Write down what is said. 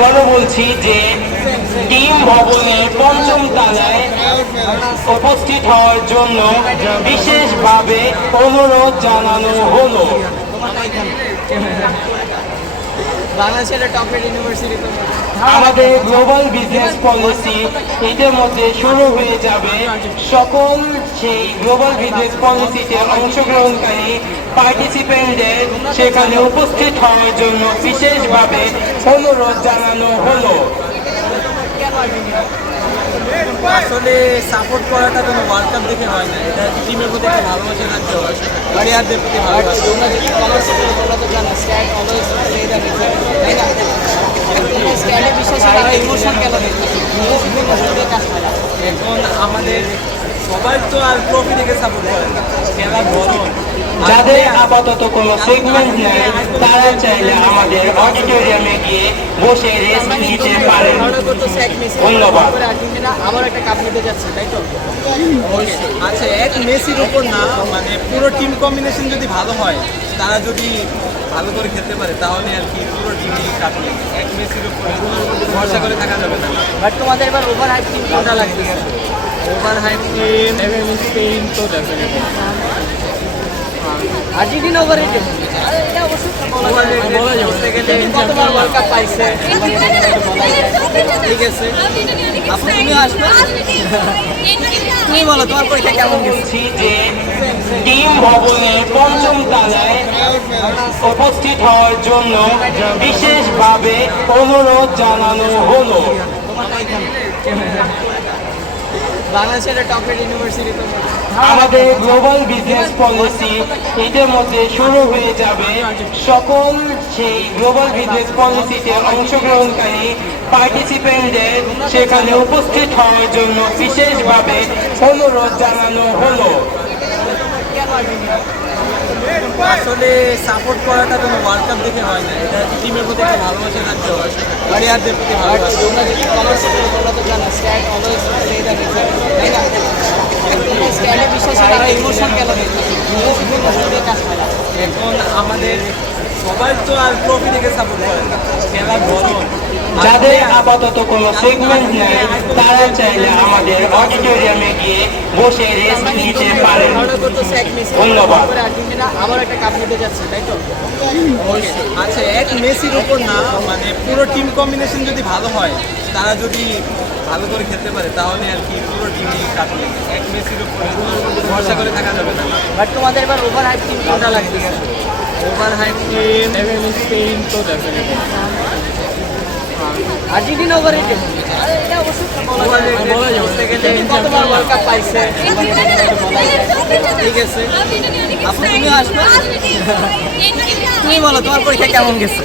আবারও বলছি যে টিম ভবনের পঞ্চম তলায় উপস্থিত হওয়ার জন্য বিশেষভাবে অনুরোধ জানানো হলো। আমাদের গ্লোবাল বিজনেস পলিসি ইতিমধ্যে শুরু হয়ে যাবে। সকল সেই গ্লোবাল বিজনেস পলিসিতে অংশগ্রহণকারী পার্টিসিপেন্টদের সেখানে উপস্থিত হওয়ার জন্য বিশেষভাবে অনুরোধ জানানো হলো। আসলে সাপোর্ট করাটা কোনো ওয়ার্ল্ড কাপ দেখে হয় না, এটা টিমের প্রতি একটা ভালোবাসা থাকতে হয়, প্লেয়ারদের প্রতি ভালোবাসা। তোমরা যদি কমার্স করে তোমরা তো জানো stat always play the result, তাই না? স্ট্যাটে বিশ্বাস তারা ইমোশন কেন ইমোশন দিয়ে কাজ করে। এখন আমাদের সবাই তো আর ট্রফি দেখে সাপোর্ট করে না, খেলার ধরন। যাদের আপাতত কোনো সেগমেন্ট নেই তারা চাইলে আমাদের অডিটোরিয়ামে গিয়ে বসে রেস্ট নিতে পারেন। ধন্যবাদ। আর্জেন্টিনা আবার একটা কাপ নিতে যাচ্ছে, তাই তো? আচ্ছা, এক মেসির উপর না, মানে পুরো টিম কম্বিনেশন যদি ভালো হয়, তারা যদি ভালো করে খেলতে পারে তাহলে আর কি পুরো টিমই কাপ নেবে। এক মেসির উপর ভরসা করে থাকা যাবে না। বাট তোমাদের এবার ওভার হাইপ টিম কোনটা লাগতেছে? ওভার হাইপ টিম স্পেন তো ডেফিনেটলি। আর্জেন্টিনা ওভাররেটেড, এটা অবশ্যই বলা যাবে। কতবার ওয়ার্ল্ড কাপ পাইছে, ঠিক আছে। আপু তুমি আসবে, তুমি বলো তোমার পরীক্ষা কেমন গেছে? বলছি যে টিম ভবনের পঞ্চম তলায় উপস্থিত হওয়ার জন্য বিশেষভাবে অনুরোধ জানানো হলো। বাংলাদেশের টপ রেট ইউনিভার্সিটি তো আমাদের গ্লোবাল বিজনেস পলিসি ইতিমধ্যে শুরু হয়ে যাবে। সকল সেই গ্লোবাল বিজনেস পলিসিতে অংশগ্রহণকারী পার্টিসিপেন্টদের সেখানে উপস্থিত হওয়ার জন্য বিশেষভাবে অনুরোধ জানানো হলো। আসলে সাপোর্ট করাটা কোনো ওয়ার্ল্ড কাপ দেখে হয় না, এটা টিমের প্রতি একটা ভালোবাসা থাকতে হয়, প্লেয়ারদের প্রতি ভালোবাসা। তোমরা যদি কমার্স করে তোমরা তো জানো stat always play the result, তাই না? স্ট্যাটে বিশ্বাস তারা ইমোশন কেন ইমোশন দিয়ে কাজ করে। এখন আমাদের সবাই তো আর ট্রফি দেখে সাপোর্ট করে না, খেলার ধরন। যাদের আপাতত কোনো সেগমেন্ট নেই তারা চাইলে আমাদের অডিটোরিয়ামে গিয়ে বসে রেস্ট নিতে পারেন। ধন্যবাদ। আর্জেন্টিনা আবার একটা কাপ নিতে যাচ্ছে, তাই তো? আচ্ছা, এক মেসির উপর না, মানে পুরো টিম কম্বিনেশন যদি ভালো হয়, তারা যদি ভালো করে খেলতে পারে তাহলে আর কি পুরো টিমই কাপ নেবে। এক মেসির উপর ভরসা করে থাকা যাবে না। বাট তোমাদের এবার ওভার হাইপ টিম কোনটা লাগতেছে? ওভার হাইপ টিম স্পেন তো ডেফিনেটলি। আর্জেন্টিনা ওভাররেটেড, এটা অবশ্যই বলা যাবে। কতবার ওয়ার্ল্ড কাপ পাইছে, ঠিক আছে। আপু তুমি আসবে, তুমি বলো তোমার পরীক্ষা কেমন গেছে?